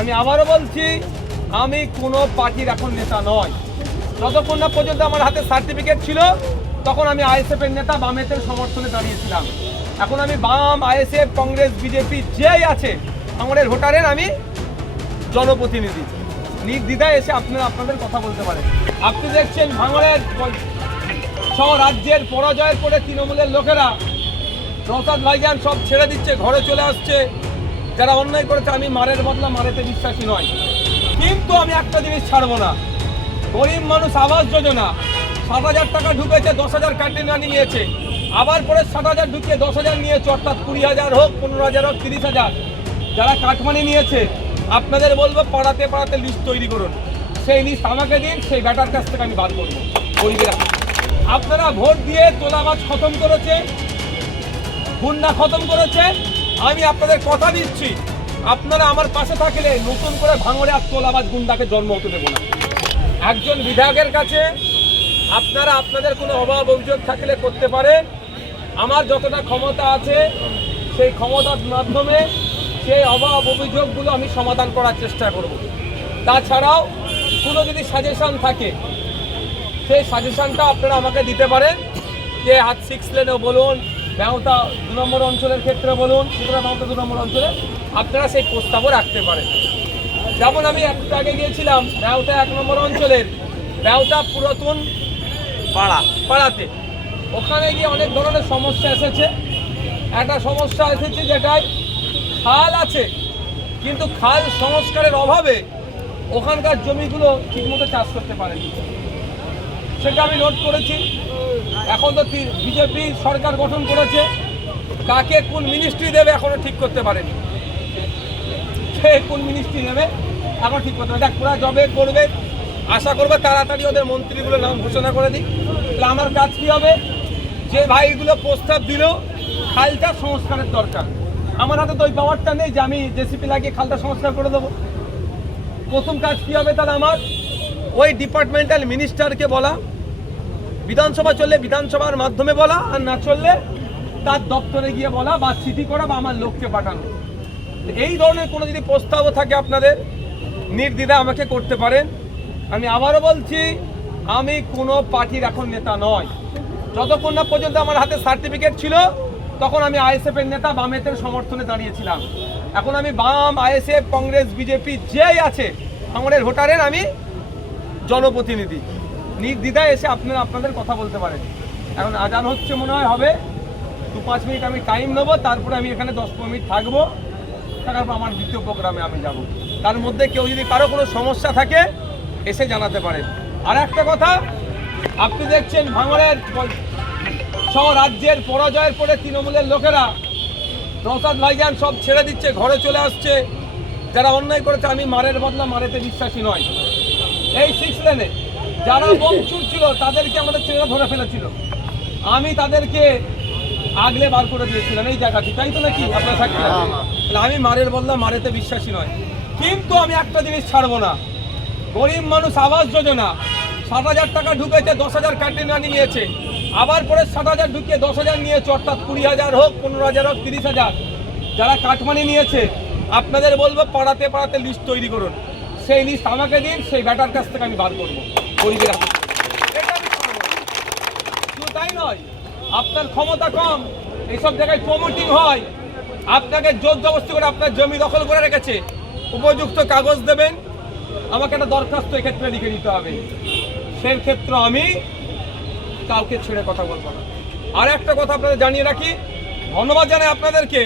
আমি আবারও বলছি, আমি কোনো পার্টির এখন নেতা নয়। যতক্ষণ না পর্যন্ত আমার হাতে সার্টিফিকেট ছিল তখন আমি আইএসএফ এর নেতা, বামেদের সমর্থনে দাঁড়িয়েছিলাম। এখন আমি বাম, আইএসএফ, কংগ্রেস, বিজেপি যেই আছে আমাদের ভোটারের আমি জনপ্রতিনিধি। নির্দ্বিধায় এসে আপনারা আপনাদের কথা বলতে পারেন। আপনি দেখছেন ভাঙড়ের সহ রাজ্যের পরাজয়ের পরে তৃণমূলের লোকেরা নওশাদ ভাইজান সব ছেড়ে দিচ্ছে, ঘরে চলে আসছে। যারা অন্যায় করেছে আমি মারের বদলা মারেতে বিশ্বাসী নয়। কিন্তু আমি একটা জিনিস ছাড়বো না, গরিব মানুষ আবাস যোজনা 7,000 টাকা ঢুকেছে, 10,000 কাটিয়ে নিয়েছে, আবার পরে 7,000 ঢুকিয়ে 10,000 নিয়েছে, অর্থাৎ 20,000 হোক, 15,000 হোক, 30,000 যারা কাটমানি নিয়েছে আপনাদের বলবো পাড়াতে পাড়াতে লিস্ট তৈরি করুন। সেই লিস্ট আমাকে দিন, সেই ব্যাটার কাছ থেকে আমি বার করবো। গরিবেরা আপনারা ভোট দিয়ে তোলাবাজ খতম করেছে, গুন্ডা খতম করেছে। আমি আপনাদের কথা দিচ্ছি, আপনারা আমার পাশে থাকলে নতুন করে ভাঙড়ে আর তোলাবাজ গুন্ডাকে জন্ম হতে দেবো না। একজন বিধায়কের কাছে আপনারা আপনাদের কোনো অভাব অভিযোগ থাকলে করতে পারেন। আমার যতটা ক্ষমতা আছে সেই ক্ষমতার মাধ্যমে সেই অভাব অভিযোগগুলো আমি সমাধান করার চেষ্টা করব। তাছাড়াও কোনো যদি সাজেশন থাকে সেই সাজেশনটা আপনারা আমাকে দিতে পারেন, যে হাত 6 লেনেও বলুন, ব্যবতা 2 নম্বর অঞ্চলের ক্ষেত্রে বলুন, সুতরাং ব্যবতা 2 নম্বর অঞ্চলে আপনারা সেই প্রস্তাবও রাখতে পারেন। যেমন আমি একটু আগে গিয়েছিলাম ব্যবতা 1 নম্বর অঞ্চলের ব্যবতা পুরাতন পাড়াতে, ওখানে গিয়ে অনেক ধরনের সমস্যা এসেছে। একটা সমস্যা এসেছে যেটাই খাল আছে, কিন্তু খাল সংস্কারের অভাবে ওখানকার জমিগুলো ঠিকমতো চাষ করতে পারেনি। সেটা আমি নোট করেছি। এখন তো বিজেপি সরকার গঠন করেছে, কাকে কোন মিনিস্ট্রি দেবে এখনো ঠিক করতে পারেনি। সে কোন মিনিস্ট্রি নেবে এখন ঠিক করতে পারে। দেখ, পুরা জবে করবে, আশা করবে তাড়াতাড়ি ওদের মন্ত্রীগুলোর নাম ঘোষণা করে দিই। তাহলে আমার কাজ কী হবে, যে ভাইগুলো প্রস্তাব দিল খালটা সংস্কারের দরকার, আমার হাতে তো ওই পাওয়ারটা নেই যে আমি জেসিপি লাগিয়ে খালটা সংস্কার করে দেবো। প্রথম কাজ কী হবে, তাহলে আমার ওই ডিপার্টমেন্টাল মিনিস্টারকে বলা, বিধানসভা চললে বিধানসভার মাধ্যমে বলা, আর না চললে তার দপ্তরে গিয়ে বলা বা চিঠি করা বা আমার লোককে পাঠানো। এই ধরনের কোনো যদি প্রস্তাবও থাকে আপনাদের, নির্দ্বিধায় আমাকে করতে পারেন। আমি আবারও বলছি, আমি কোনো পার্টির এখন নেতা নয়। যতক্ষণ না পর্যন্ত আমার হাতে সার্টিফিকেট ছিল তখন আমি আইএসএফ এর নেতা, বামেদের সমর্থনে দাঁড়িয়েছিলাম। এখন আমি বাম, আইএসএফ, কংগ্রেস, বিজেপি যেই আছে আমাদের ভোটারের আমি জনপ্রতিনিধি। নির্দ্বিধায় এসে আপনারা আপনাদের কথা বলতে পারেন। এখন আজান হচ্ছে, মনে হয় হবে 2-5 মিনিট আমি টাইম নেবো, তারপরে আমি এখানে 10-15 মিনিট থাকবো, থাকার পর আমার দ্বিতীয় প্রোগ্রামে আমি যাব। তার মধ্যে কেউ যদি কারো কোনো সমস্যা থাকে এসে জানাতে পারেন। আর একটা কথা, আপনি দেখছেন ভাঙড়ের সহ রাজ্যের পরাজয়ের পরে তৃণমূলের লোকেরা নওশাদ ভাইজান সব ছেড়ে দিচ্ছে, ঘরে চলে আসছে। যারা অন্যায় করেছে আমি মারের বদলা মারেতে বিশ্বাসী নয়। এই 6 লেনে যারা বংচুর ছিল তাদেরকে আমাদের ছেলেরা ধরে ফেলেছিল, আমি তাদেরকে আগলে বার করে দিয়েছিলাম এই জায়গাটি, তাই তো নাকি আপনারা থাকতে? আমি মারের বদলা মারেতে বিশ্বাসী নয়। কিন্তু আমি একটা জিনিস ছাড়বো না, গরিব মানুষ আবাস যোজনা 7,000 টাকা ঢুকেছে, 10,000 কাটিয়ে নিয়েছে, আবার পরে 7,000 ঢুকিয়ে 10,000 নিয়েছে, অর্থাৎ 20,000 হোক, 15,000 হোক, 30,000 যারা কাটমানি নিয়েছে আপনাদের বলবো পাড়াতে পাড়াতে লিস্ট তৈরি করুন। সেই লিস্ট আমাকে দিন, সেই ব্যাটার কাছ থেকে আমি বার করবো। গরিবের হাতে এটা আমি ছাড়বো না। শুধু তাই নয়, আপনার ক্ষমতা কম, এইসব জায়গায় প্রমোটিং হয়, আপনাকে জোর জবরদস্তি করে আপনার জমি দখল করে রেখেছে, উপযুক্ত কাগজ দেবেন, আমাকে একটা দরখাস্ত এক্ষেত্রে লিখে দিতে হবে। সেই ক্ষেত্রে আমি কাউকে ছেড়ে কথা বলবো না। আর একটা কথা আপনাদের জানিয়ে রাখি, ধন্যবাদ জানাই আপনাদেরকে,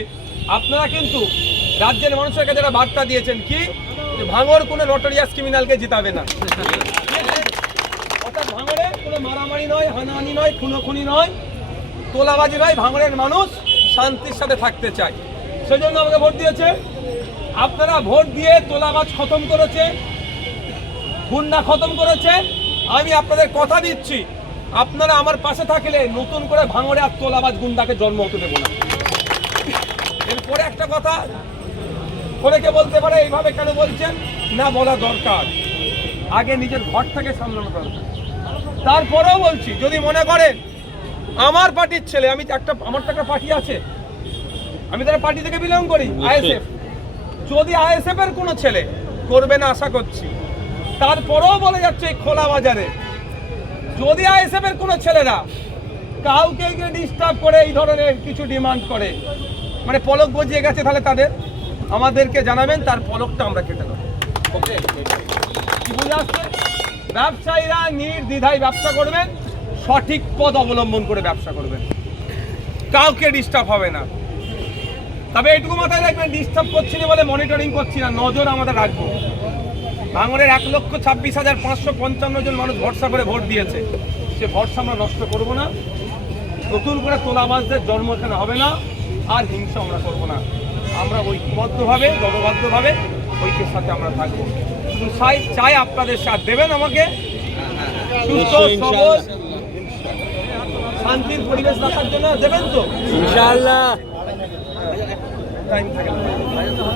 আপনারা কিন্তু রাজ্যের মানুষের কাছে যারা বার্তা দিয়েছেন কি, ভাঙড় কোনো নটোরিয়াস ক্রিমিনালকে জিতাবে না। অর্থাৎ ভাঙড়ে কোনো মারামারি নয়, হানাহানি নয়, খুনোখুনি নয়, তোলাবাজি নয়। ভাঙড়ের মানুষ শান্তির সাথে থাকতে চায়, সেজন্য আমাকে ভোট দিয়েছে। আপনারা ভোট দিয়ে তোলাবাজ খতম করেছে, গুন্ডা খতম করেছে। আমি আপনাদের কথা দিচ্ছি, আপনারা আমার পাশে থাকলে নতুন করে ভাঙড়ে আর তোলাবাজ গুন্ডাকে জন্ম হতে দেবো না। এরপরে একটা কথা অনেকে বলতে পারে এইভাবে কেন বলছেন, না বলা দরকার, আগে নিজের ঘর থেকে সামলানো দরকার। তারপরেও বলছি, যদি মনে করেন আমার পার্টির ছেলে, আমার তো একটা পার্টি আছে, আমি তার পার্টি থেকে বিলং করি, আইএসএফ, যদি আইএসএফ এর কোনো ছেলে করবে না আশা করছি, তারপরেও বলে যাচ্ছে এই খোলা বাজারে যদি আইএসএফ এর কোনো ছেলেরা কাউকে ডিস্টার্ব করে এই ধরনের কিছু ডিমান্ড করে, মানে পলক গজিয়ে গেছে, তাহলে তাদের আমাদেরকে জানাবেন, তার পলকটা আমরা কেটে দেবো। ওকে, কি বুঝে আসছে? ব্যবসায়ীরা নির্দ্বিধায় ব্যবসা করবেন, সঠিক পথ অবলম্বন করে ব্যবসা করবেন, কাউকে ডিস্টার্ব হবে না। তবে এটুকু মাথায় রাখবেন, ডিস্টার্ব করছি না বলে মনিটরিং করছি না, নজর আমাদের রাখবো। ভাঙড়ের 1,26,555 জন মানুষ ভরসা করে ভোট দিয়েছে, সে ভরসা আমরা নষ্ট করব না। নতুন করে তোলাবাজদের জন্ম এখানে হবে না, আর হিংসা আমরা করবো না। আমরা ঐক্যবদ্ধভাবে, দলবদ্ধভাবে ঐক্যের সাথে আমরা থাকবো। শুধু চাই আপনাদের সাথ দেবেন, আমাকে সুস্থ সবল শান্তির পরিবেশ রাখার জন্য দেবেন তো, ইনশাআল্লাহ। টাইম থাকে না।